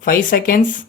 5 seconds.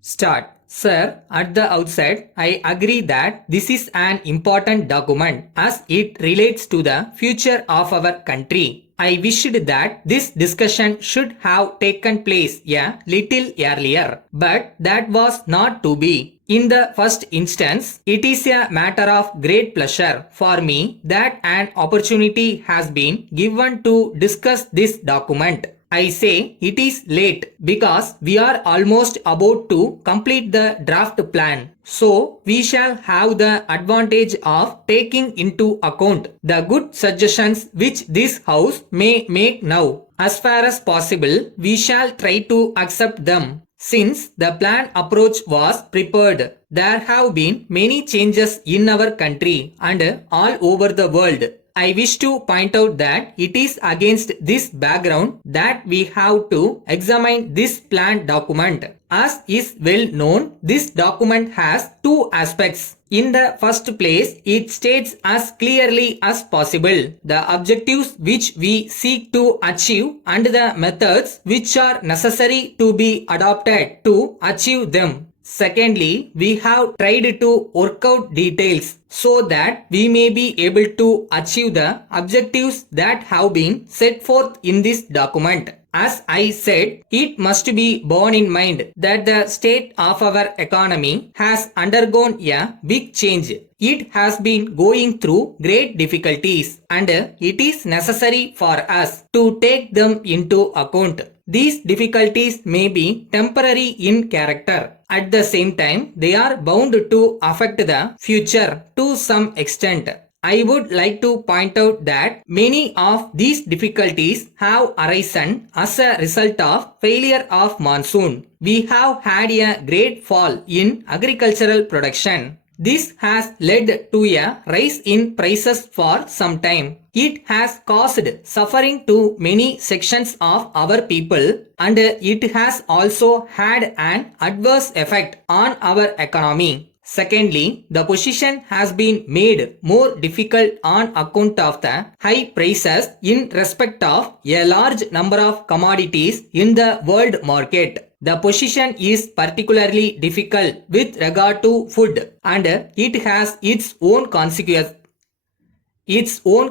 Start. Sir, at the outset, I agree that this is an important document as it relates to the future of our country. I wished that this discussion should have taken place a little earlier, but that was not to be. In the first instance, it is a matter of great pleasure for me that an opportunity has been given to discuss this document. I say it is late because we are almost about to complete the draft plan. So we shall have the advantage of taking into account the good suggestions which this house may make now. As far as possible, we shall try to accept them. Since the plan approach was prepared, there have been many changes in our country and all over the world. I wish to point out that it is against this background that we have to examine this plan document. As is well known, this document has two aspects. In the first place, it states as clearly as possible the objectives which we seek to achieve and the methods which are necessary to be adopted to achieve them. Secondly, we have tried to work out details so that we may be able to achieve the objectives that have been set forth in this document. As I said, it must be borne in mind that the state of our economy has undergone a big change. It has been going through great difficulties and it is necessary for us to take them into account. These difficulties may be temporary in character. At the same time, they are bound to affect the future to some extent. I would like to point out that many of these difficulties have arisen as a result of failure of monsoon. We have had a great fall in agricultural production. This has led to a rise in prices for some time. It has caused suffering to many sections of our people and it has also had an adverse effect on our economy. Secondly, the position has been made more difficult on account of the high prices in respect of a large number of commodities in the world market. The position is particularly difficult with regard to food and it has its own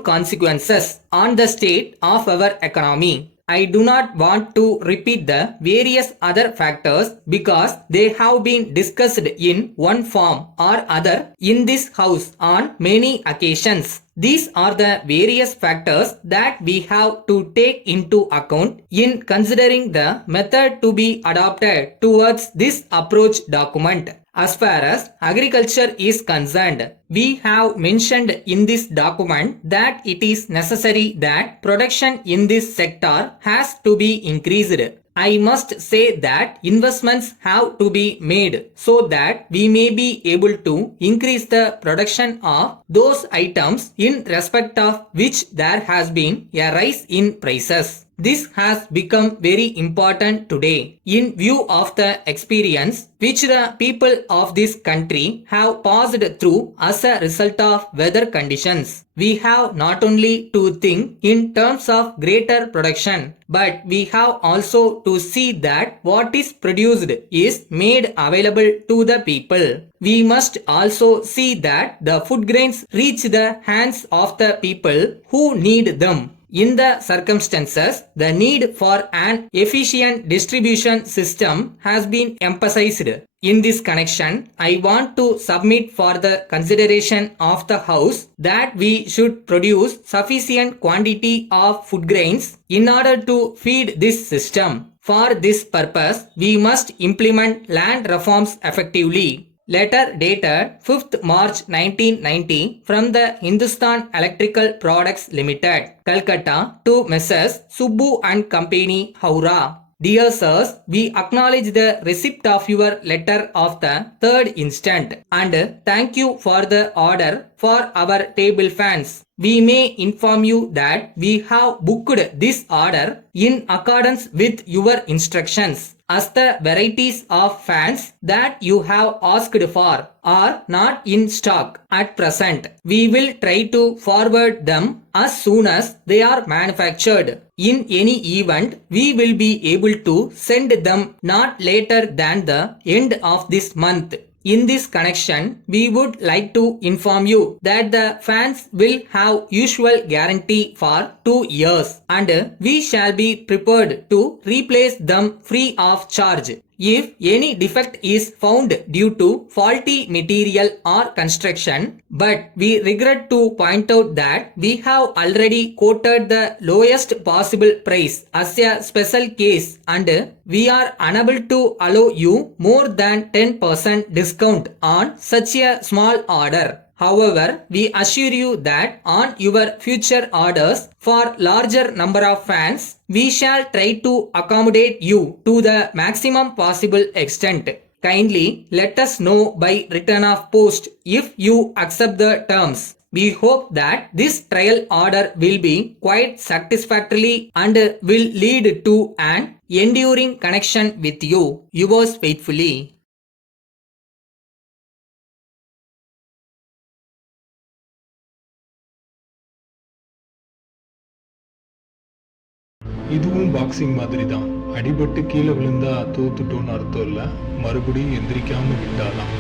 consequences on the state of our economy. I do not want to repeat the various other factors because they have been discussed in one form or other in this house on many occasions. These are the various factors that we have to take into account in considering the method to be adopted towards this approach document. As far as agriculture is concerned, we have mentioned in this document that it is necessary that production in this sector has to be increased. I must say that investments have to be made so that we may be able to increase the production of those items in respect of which there has been a rise in prices. This has become very important today in view of the experience which the people of this country have passed through as a result of weather conditions. We have not only to think in terms of greater production, but we have also to see that what is produced is made available to the people. We must also see that the food grains reach the hands of the people who need them. In the circumstances, the need for an efficient distribution system has been emphasized. In this connection, I want to submit for the consideration of the House that we should produce sufficient quantity of food grains in order to feed this system. For this purpose, we must implement land reforms effectively. Letter dated 5th March 1990 from the Hindustan Electrical Products Limited, Calcutta to Messrs. Subbu and Company, Howrah. Dear Sirs, we acknowledge the receipt of your letter of the 3rd instant and thank you for the order for our table fans. We may inform you that we have booked this order in accordance with your instructions, as the varieties of fans that you have asked for are not in stock at present. We will try to forward them as soon as they are manufactured. In any event, we will be able to send them not later than the end of this month. In this connection, we would like to inform you that the fans will have usual guarantee for 2 years and we shall be prepared to replace them free of charge. If any defect is found due to faulty material or construction, but we regret to point out that we have already quoted the lowest possible price as a special case and we are unable to allow you more than 10% discount on such a small order. However, we assure you that on your future orders for larger number of fans, we shall try to accommodate you to the maximum possible extent. Kindly let us know by return of post if you accept the terms. We hope that this trial order will be quite satisfactory and will lead to an enduring connection with you. Yours faithfully. இதுவும் boxing மாதிரி தான். அடிபட்டு கீழே விழுந்தா தோத்துட்டோன்னு அர்த்தம் இல்லை, மறுபடியும் எந்திரிக்காம விட்டாலாம்.